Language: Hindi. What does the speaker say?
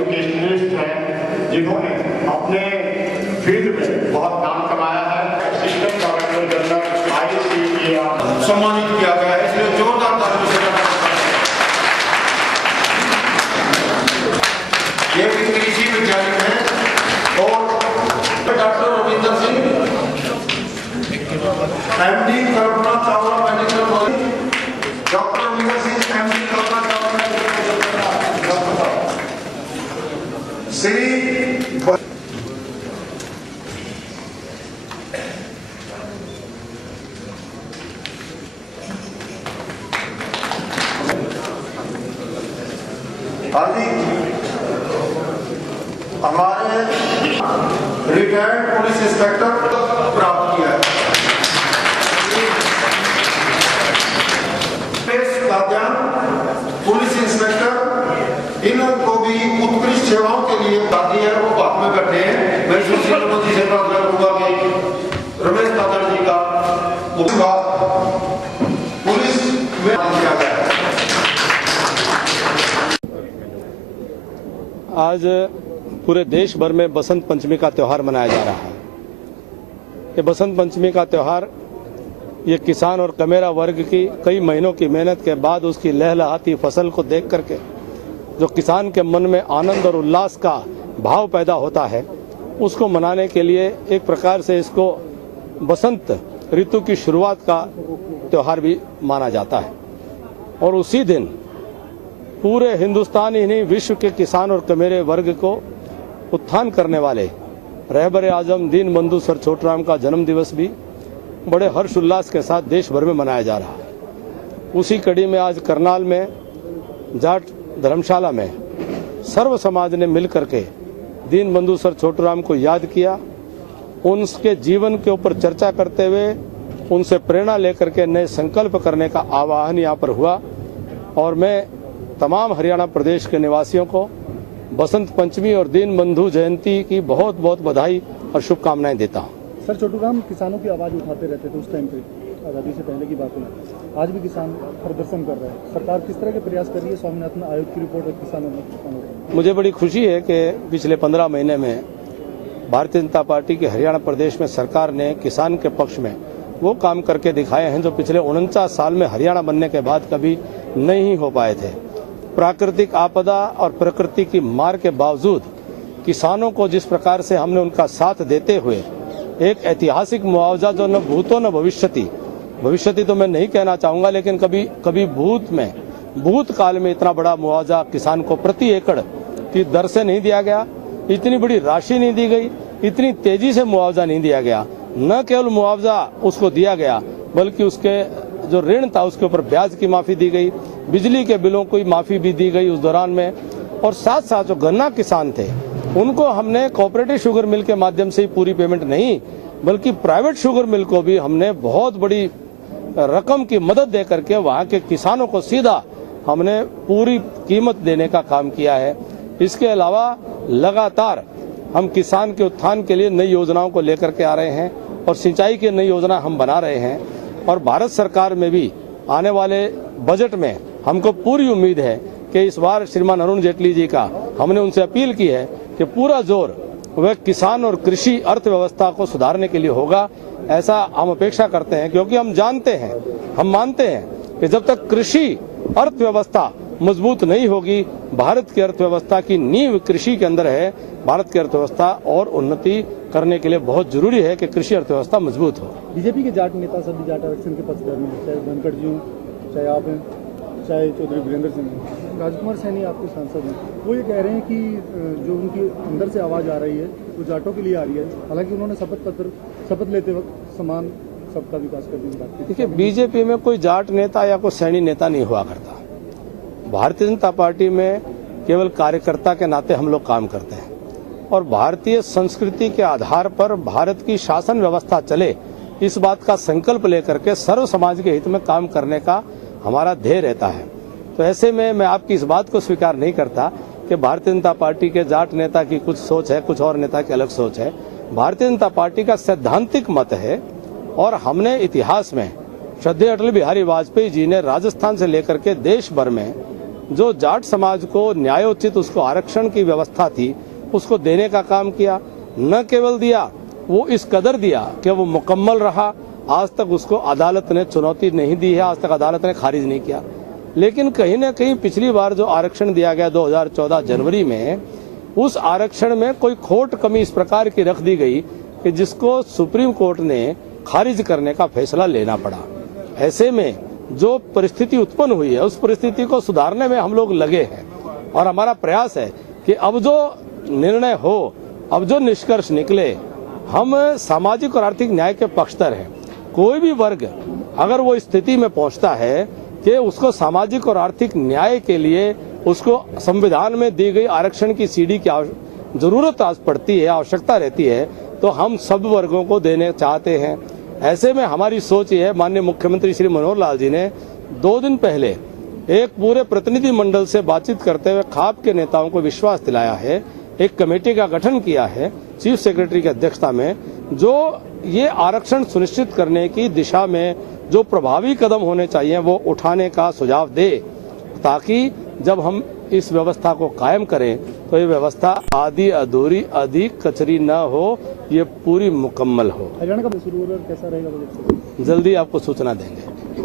एजुकेशनिस्ट हैं जिन्होंने अपने फील्ड में बहुत नाम कमाया है। असिस्टेंट डायरेक्टर जनरल ICAR सम्मानित किया गया है, इसलिए जोरदार तालियों से ये भी कृषि विज्ञानी है। और doctor Ravinder Singh MD Kalpana Chawla medical college, doctor Ravinder Singh MD Kalpana Chawla medical college, Shri आदि हमारे रिटायर्ड पुलिस इंस्पेक्टर प्राप्त किया है। पुलिस इंस्पेक्टर इनको भी उत्कृष्ट सेवाओं के लिए दादी है, वो बाद में करते हैं। मैं सुशील जी से प्रार्थना करूंगा कि रमेश दादा जी का पुलिस में किया गया है। आज पूरे देश भर में बसंत पंचमी का त्यौहार मनाया जा रहा है। ये बसंत पंचमी का त्यौहार ये किसान और कमेरा वर्ग की कई महीनों की मेहनत के बाद उसकी लहलहाती फसल को देख करके जो किसान के मन में आनंद और उल्लास का भाव पैदा होता है, उसको मनाने के लिए एक प्रकार से इसको बसंत ऋतु की शुरुआत का त्यौहार भी माना जाता है। और उसी दिन पूरे हिंदुस्तान ही नहीं, विश्व के किसान और कमेरे वर्ग को उत्थान करने वाले रहबर आजम दीन बंधु सर छोटूराम का जन्म दिवस भी बड़े हर्ष उल्लास के साथ देश भर में मनाया जा रहा है। उसी कड़ी में आज करनाल में जाट धर्मशाला में सर्व समाज ने मिलकर के दीन बंधु सर छोटूराम को याद किया, उनके जीवन के ऊपर चर्चा करते हुए उनसे प्रेरणा लेकर के नए संकल्प करने का आह्वान यहाँ पर हुआ। और मैं तमाम हरियाणा प्रदेश के निवासियों को बसंत पंचमी और दीन बंधु जयंती की बहुत बहुत बधाई और शुभकामनाएं देता हूँ। सर, छोटूराम किसानों की आवाज उठाते रहते थे उस टाइम पे, आज़ादी से पहले की बात है। आज भी किसान प्रदर्शन कर रहे हैं। सरकार किस तरह के प्रयास कर रही है? स्वामीनाथन आयोग की रिपोर्ट और किसानों में मुझे बड़ी खुशी है कि पिछले 15 महीने में भारतीय जनता पार्टी की हरियाणा प्रदेश में सरकार ने किसान के पक्ष में वो काम करके दिखाए हैं जो पिछले 49 साल में हरियाणा बनने के बाद कभी नहीं हो पाए थे। प्राकृतिक आपदा और प्रकृति की मार के बावजूद किसानों को जिस प्रकार से हमने उनका साथ देते हुए एक ऐतिहासिक मुआवजा जो न भूतो न भविष्यति तो मैं नहीं कहना चाहूंगा, लेकिन कभी भूतकाल में इतना बड़ा मुआवजा किसान को प्रति एकड़ की दर से नहीं दिया गया, इतनी बड़ी राशि नहीं दी गई, इतनी तेजी से मुआवजा नहीं दिया गया। न केवल मुआवजा उसको दिया गया बल्कि उसके जो ऋण था उसके ऊपर ब्याज की माफी दी गई, बिजली के बिलों की माफी भी दी गई उस दौरान में। और साथ साथ जो गन्ना किसान थे उनको हमने कोऑपरेटिव शुगर मिल के माध्यम से ही पूरी पेमेंट नहीं बल्कि प्राइवेट शुगर मिल को भी हमने बहुत बड़ी रकम की मदद दे करके वहाँ के किसानों को सीधा हमने पूरी कीमत देने का काम किया है। इसके अलावा लगातार हम किसान के उत्थान के लिए नई योजनाओं को लेकर के आ रहे हैं और सिंचाई की नई योजना हम बना रहे हैं। और भारत सरकार में भी आने वाले बजट में हमको पूरी उम्मीद है कि इस बार श्रीमान अरुण जेटली जी का हमने उनसे अपील की है कि पूरा जोर वह किसान और कृषि अर्थव्यवस्था को सुधारने के लिए होगा। ऐसा हम अपेक्षा करते हैं क्योंकि हम जानते हैं, हम मानते हैं कि जब तक कृषि अर्थव्यवस्था मजबूत नहीं होगी, भारत की अर्थव्यवस्था की नींव कृषि के अंदर है। भारत की अर्थव्यवस्था और उन्नति करने के लिए बहुत जरूरी है कि कृषि अर्थव्यवस्था मजबूत हो। बीजेपी के जाट नेता सभी जाट आरक्षण के पक्षधर में, चाहे धनखड़ जी हो, चाहे आप हैं, चाहे चौधरी वीरेंद्र सिंह, राजकुमार सैनी आपके सांसद हैं, वो ये कह रहे हैं कि जो उनकी अंदर से आवाज़ आ रही है वो जाटों के लिए आ रही है। हालांकि उन्होंने शपथ लेते वक्त समान सबका विकास करने की बात की। देखिए, बीजेपी में कोई जाट नेता या कोई सैनी नेता नहीं हुआ करता। भारतीय जनता पार्टी में केवल कार्यकर्ता के नाते हम लोग काम करते हैं और भारतीय संस्कृति के आधार पर भारत की शासन व्यवस्था चले, इस बात का संकल्प लेकर के सर्व समाज के हित में काम करने का हमारा ध्येय रहता है। तो ऐसे में मैं आपकी इस बात को स्वीकार नहीं करता कि भारतीय जनता पार्टी के जाट नेता की कुछ सोच है, कुछ और नेता की अलग सोच है। भारतीय जनता पार्टी का सैद्धांतिक मत है और हमने इतिहास में श्रद्धेय अटल बिहारी वाजपेयी जी ने राजस्थान से लेकर के देश भर में जो जाट समाज को न्यायोचित उसको आरक्षण की व्यवस्था थी उसको देने का काम किया। न केवल दिया, वो इस कदर दिया कि वो मुकम्मल रहा। आज तक उसको अदालत ने चुनौती नहीं दी है, आज तक अदालत ने खारिज नहीं किया। लेकिन कहीं न कहीं पिछली बार जो आरक्षण दिया गया 2014 जनवरी में, उस आरक्षण में कोई खोट कमी इस प्रकार की रख दी गई कि जिसको सुप्रीम कोर्ट ने खारिज करने का फैसला लेना पड़ा। ऐसे में जो परिस्थिति उत्पन्न हुई है, उस परिस्थिति को सुधारने में हम लोग लगे हैं और हमारा प्रयास है कि अब जो निर्णय हो, अब जो निष्कर्ष निकले, हम सामाजिक और आर्थिक न्याय के पक्षधर हैं। कोई भी वर्ग अगर वो स्थिति में पहुंचता है कि उसको सामाजिक और आर्थिक न्याय के लिए उसको संविधान में दी गई आरक्षण की सीढ़ी की जरूरत पड़ती है, आवश्यकता रहती है, तो हम सब वर्गों को देने चाहते हैं। ऐसे में हमारी सोच ये है, माननीय मुख्यमंत्री श्री मनोहर लाल जी ने 2 दिन पहले एक पूरे प्रतिनिधि मंडल से बातचीत करते हुए खाप के नेताओं को विश्वास दिलाया है, एक कमेटी का गठन किया है चीफ सेक्रेटरी की अध्यक्षता में, जो ये आरक्षण सुनिश्चित करने की दिशा में जो प्रभावी कदम होने चाहिए वो उठाने का सुझाव दे, ताकि जब हम इस व्यवस्था को कायम करें तो ये व्यवस्था आधी अधूरी, अधिक कचरी न हो, ये पूरी मुकम्मल हो। हरियाणा का शुरू कैसा रहेगा? जल्दी आपको सूचना देंगे।